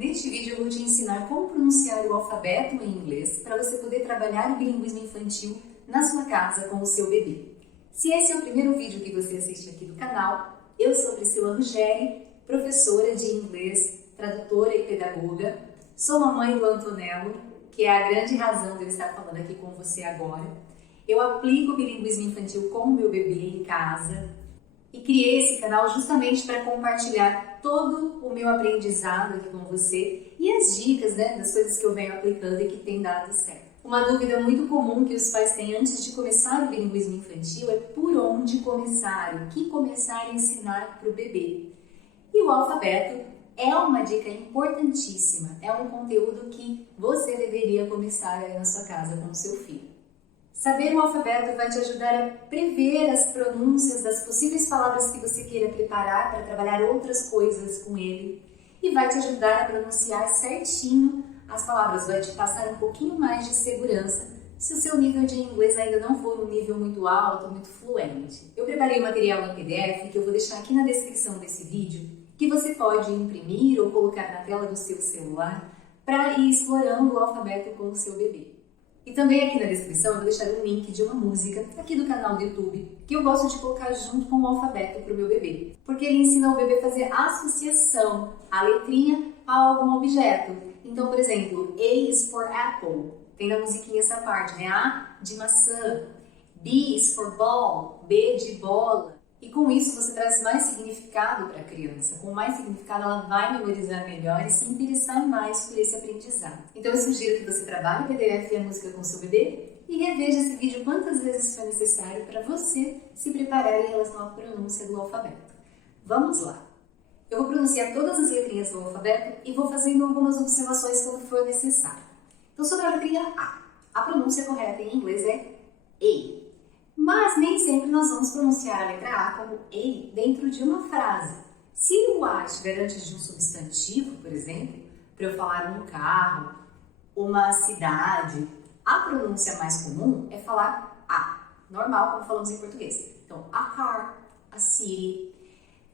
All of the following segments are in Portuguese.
Neste vídeo eu vou te ensinar como pronunciar o alfabeto em inglês para você poder trabalhar o bilinguismo infantil na sua casa com o seu bebê. Se esse é o primeiro vídeo que você assiste aqui do canal, eu sou Priscila Ruggeri, professora de inglês, tradutora e pedagoga. Sou mamãe do Antonello, que é a grande razão de eu estar falando aqui com você agora. Eu aplico o bilinguismo infantil com o meu bebê em casa e criei esse canal justamente para compartilhar todo o meu aprendizado aqui com você e as dicas, das coisas que eu venho aplicando e que tem dado certo. Uma dúvida muito comum que os pais têm antes de começar o bilinguismo infantil é por onde começar, o que começar a ensinar para o bebê. E o alfabeto é uma dica importantíssima, é um conteúdo que você deveria começar aí na sua casa com o seu filho. Saber o alfabeto vai te ajudar a prever as pronúncias das possíveis palavras que você queira preparar para trabalhar outras coisas com ele e vai te ajudar a pronunciar certinho as palavras, vai te passar um pouquinho mais de segurança se o seu nível de inglês ainda não for um nível muito alto, muito fluente. Eu preparei um material em PDF que eu vou deixar aqui na descrição desse vídeo que você pode imprimir ou colocar na tela do seu celular para ir explorando o alfabeto com o seu bebê. E também aqui na descrição eu vou deixar um link de uma música aqui do canal do YouTube que eu gosto de colocar junto com o alfabeto para o meu bebê, porque ele ensina o bebê a fazer associação, a letrinha a algum objeto. Então, por exemplo, A is for apple, tem na musiquinha essa parte, né? A de maçã, B is for ball, B de bola. E com isso você traz mais significado para a criança. Com mais significado ela vai memorizar melhor e se interessar mais por esse aprendizado. Então eu sugiro que você trabalhe o PDF e a música com o seu bebê e reveja esse vídeo quantas vezes for necessário para você se preparar em relação à pronúncia do alfabeto. Vamos lá! Eu vou pronunciar todas as letrinhas do alfabeto e vou fazendo algumas observações quando for necessário. Então sobre a letrinha A pronúncia correta em inglês é A. Mas nem sempre nós vamos pronunciar a letra A como A dentro de uma frase. Se o A estiver antes de um substantivo, por exemplo, para eu falar um carro, uma cidade, a pronúncia mais comum é falar A, normal como falamos em português. Então, a car, a city.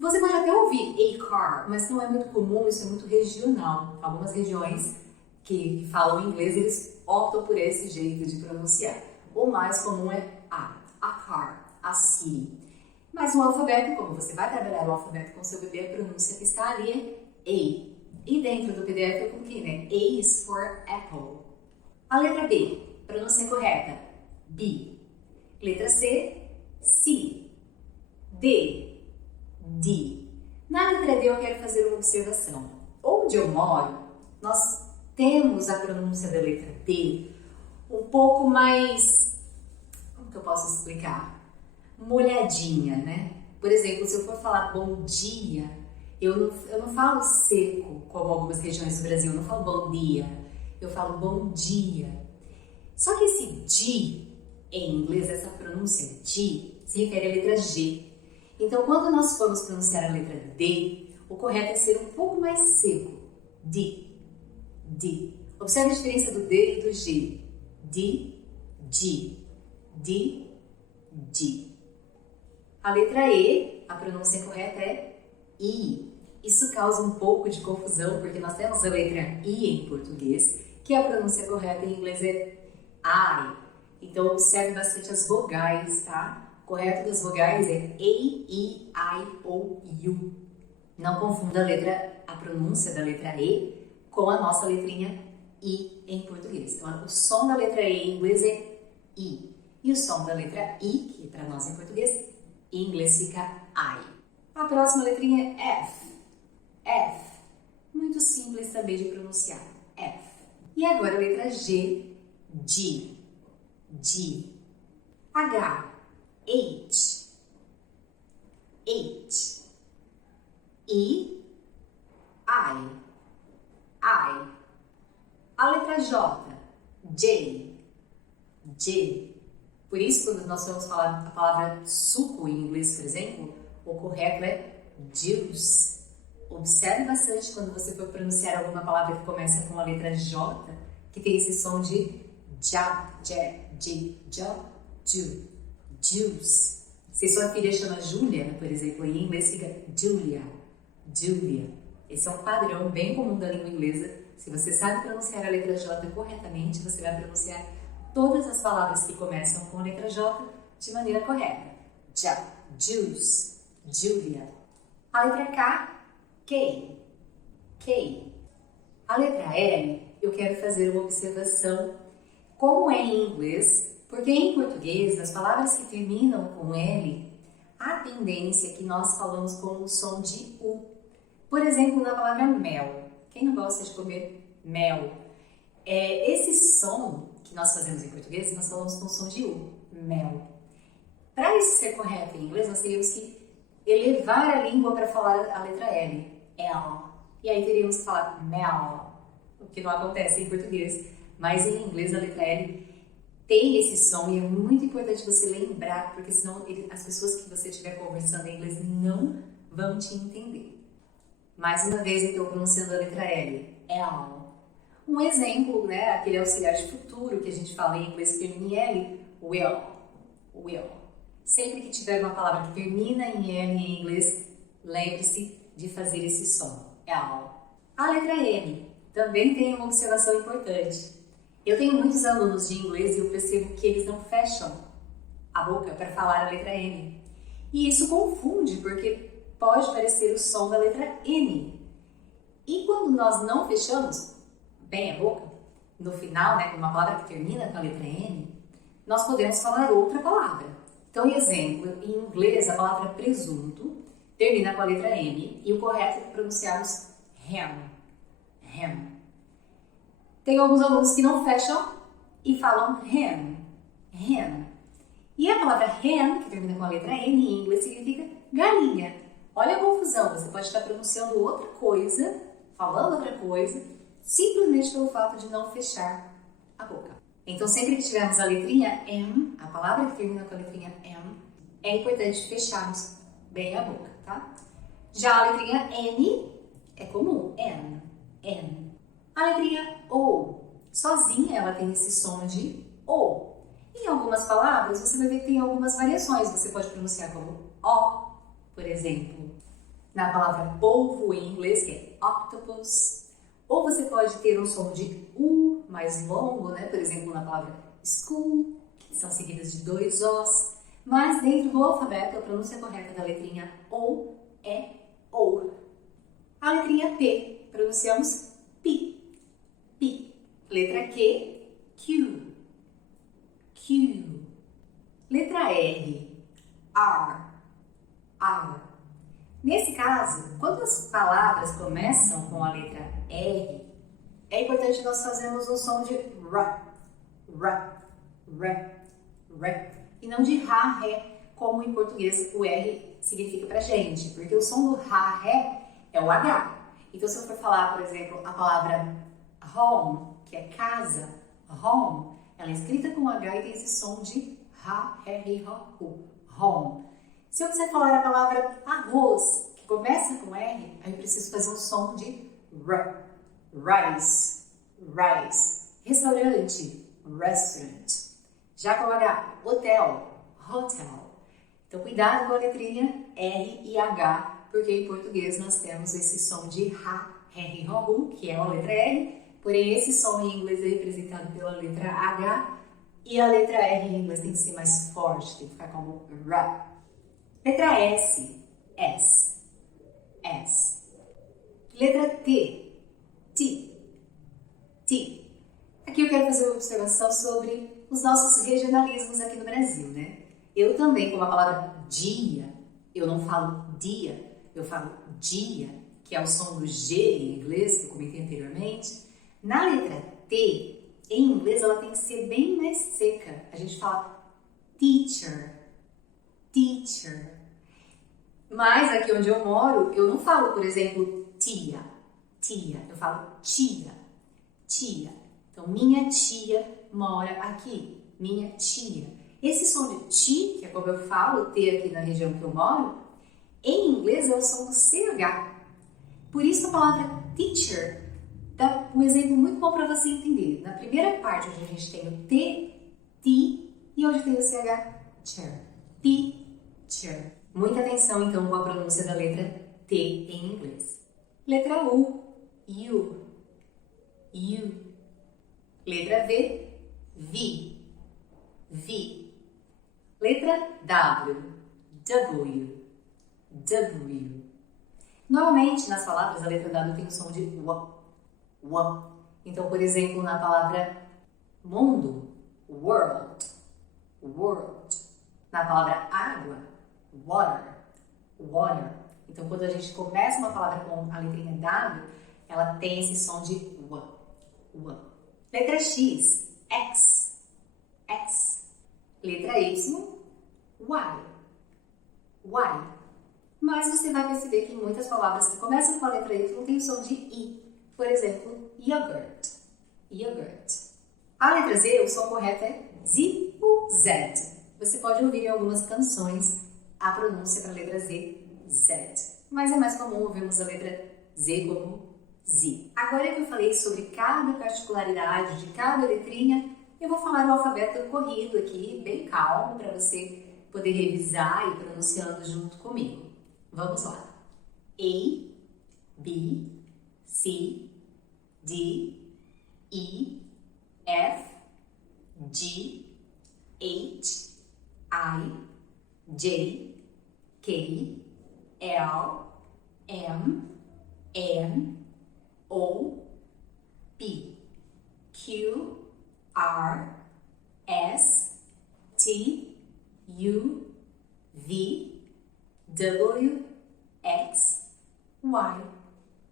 Você pode até ouvir a car, mas não é muito comum, isso é muito regional. Algumas regiões que falam inglês, eles optam por esse jeito de pronunciar. O mais comum é a car, a city. Mas o alfabeto, como você vai trabalhar o alfabeto com seu bebê, a pronúncia que está ali é A. E dentro do PDF eu coloquei, A is for apple. A letra B, pronúncia correta, B. Letra C, D. Na letra D eu quero fazer uma observação. Onde eu moro, nós temos a pronúncia da letra D um pouco mais... Como que eu posso explicar? Molhadinha, né? Por exemplo, se eu for falar bom dia, eu não falo seco, como algumas regiões do Brasil, eu não falo bom dia, eu falo bom dia. Só que esse D, em inglês, essa pronúncia D, se refere à letra G. Então, quando nós formos pronunciar a letra D, o correto é ser um pouco mais seco. D. Observe a diferença do D e do G. D. A letra E, a pronúncia correta é I. Isso causa um pouco de confusão, porque nós temos a letra I em português, que a pronúncia correta em inglês é I. Então, observe bastante as vogais, tá? O correto das vogais é A, E, I, O, U. Não confunda a pronúncia da letra E com a nossa letrinha I em português. Então, o som da letra E em inglês é I. E o som da letra I, que para nós em português, em inglês fica I. A próxima letrinha é F. Muito simples também de pronunciar. F. E agora a letra G. H. H. I. A letra J. Por isso, quando nós vamos falar a palavra suco em inglês, por exemplo, o correto é juice. Observe bastante quando você for pronunciar alguma palavra que começa com a letra J, que tem esse som de juice. Se sua filha chama Júlia, por exemplo, em inglês fica Julia. Esse é um padrão bem comum da língua inglesa. Se você sabe pronunciar a letra J corretamente, você vai pronunciar todas as palavras que começam com a letra J de maneira correta. Juice, Julia. A letra K, K, K. A letra L, eu quero fazer uma observação, como é em inglês, porque em português, as palavras que terminam com L, há tendência que nós falamos com o som de U. Por exemplo, na palavra mel. Quem não gosta de comer mel? Esse som que nós fazemos em português, nós falamos com o som de U, mel. Para isso ser correto em inglês, nós teríamos que elevar a língua para falar a letra L, L. E aí teríamos que falar mel, o que não acontece em português. Mas em inglês a letra L tem esse som e é muito importante você lembrar, porque senão as pessoas que você estiver conversando em inglês não vão te entender. Mais uma vez, então, pronunciando a letra L, L. Um exemplo, né, aquele auxiliar de futuro que a gente fala em inglês que termina em L, will, will. Sempre que tiver uma palavra que termina em L em inglês, lembre-se de fazer esse som, L. A letra M também tem uma observação importante. Eu tenho muitos alunos de inglês e eu percebo que eles não fecham a boca para falar a letra M. E isso confunde, porque pode parecer o som da letra N. E quando nós não fechamos bem a boca, no final, né, uma palavra que termina com a letra N, nós podemos falar outra palavra. Então, exemplo, em inglês, a palavra presunto termina com a letra M e o correto é pronunciarmos ham, ham. Tem alguns alunos que não fecham e falam ham, ham. E a palavra hen, que termina com a letra N em inglês, significa galinha. Olha a confusão, você pode estar pronunciando outra coisa, falando outra coisa, simplesmente pelo fato de não fechar a boca. Então, sempre que tivermos a letrinha M, a palavra que termina com a letrinha M, é importante fecharmos bem a boca, tá? Já a letrinha N é comum, N, N. A letrinha O, sozinha, ela tem esse som de O. Em algumas palavras, você vai ver que tem algumas variações. Você pode pronunciar como O, por exemplo, na palavra polvo em inglês, que é octopus. Ou você pode ter um som de U mais longo, né? Por exemplo, na palavra school, que são seguidas de 2 Os. Mas dentro do alfabeto, a pronúncia correta da letrinha O é O. A letrinha P, pronunciamos P, P. Letra Q, Q, Q. Letra R, R, R. Nesse caso, quando as palavras começam com a letra R, é importante nós fazermos um som de R, R, R, R, e não de Rá, Ré, como em português o R significa pra gente, porque o som do Rá, Ré é o H. Então, se eu for falar, por exemplo, a palavra home, que é casa, home, ela é escrita com H e tem esse som de Rá, Ré, Ré, Ró, U, home. Se eu quiser falar a palavra arroz, que começa com R, aí eu preciso fazer um som de R, rice, rice. Restaurante, restaurant. Já com H, hotel, hotel. Então, cuidado com a letrinha R e H, porque em português nós temos esse som de Rá, Ré, Ré, Ró, U, que é a letra R, porém esse som em inglês é representado pela letra H, e a letra R em inglês tem que ser mais forte, tem que ficar como R. Letra S, S, S. Letra T, T, T. Aqui eu quero fazer uma observação sobre os nossos regionalismos aqui no Brasil, né? Eu também, com a palavra dia, eu não falo dia, eu falo dia, que é o som do G em inglês, que eu comentei anteriormente. Na letra T, em inglês, ela tem que ser bem mais seca. A gente fala teacher, teacher. Mas aqui onde eu moro, eu não falo, por exemplo, tia, tia. Eu falo tia, tia. Então, minha tia mora aqui, minha tia. Esse som de ti, que é como eu falo, T aqui na região que eu moro, em inglês é o som do CH. Por isso a palavra teacher dá um exemplo muito bom para você entender. Na primeira parte, onde a gente tem o T, T, e onde tem o CH, chair, teacher. Muita atenção, então, com a pronúncia da letra T em inglês. Letra U, U, U. Letra V, V, V. Letra W, W, W. Normalmente, nas palavras, a letra W tem o som de W, W. Então, por exemplo, na palavra mundo, world, world. Na palavra água, water, water. Então, quando a gente começa uma palavra com a letrinha W, ela tem esse som de W, W. Letra X, X, X. Letra Y, Y, Y. Mas você vai perceber que em muitas palavras que começam com a letra Y tem o som de I. Por exemplo, yogurt, yogurt. A letra Z, o som correto é Z ou Z. Você pode ouvir em algumas canções a pronúncia para a letra Z, Z. Mas é mais comum ouvirmos a letra Z como Z. Agora que eu falei sobre cada particularidade de cada letrinha, eu vou falar o alfabeto corrido aqui, bem calmo, para você poder revisar e pronunciando junto comigo. Vamos lá. A, B, C, D, E, F, G, H, I, J, K, L, M, N, O, P, Q, R, S, T, U, V, W, X, Y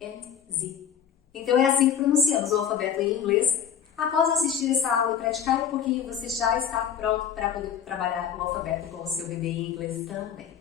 e Z. Então é assim que pronunciamos o alfabeto em inglês. Após assistir essa aula e praticar um pouquinho, você já está pronto para poder trabalhar o alfabeto com o seu bebê em inglês também.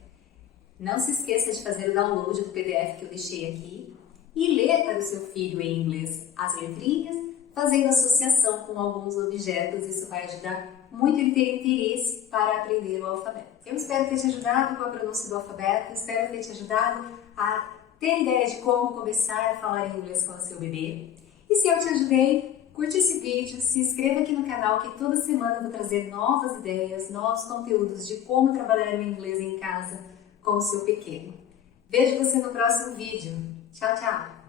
Não se esqueça de fazer o download do PDF que eu deixei aqui e ler para o seu filho em inglês as letrinhas, fazendo associação com alguns objetos. Isso vai ajudar muito ele ter interesse para aprender o alfabeto. Eu espero ter te ajudado com a pronúncia do alfabeto, espero ter te ajudado a ter ideia de como começar a falar inglês com o seu bebê. E se eu te ajudei, curte esse vídeo, se inscreva aqui no canal que toda semana eu vou trazer novas ideias, novos conteúdos de como trabalhar o inglês em casa com o seu pequeno. Vejo você no próximo vídeo. Tchau, tchau!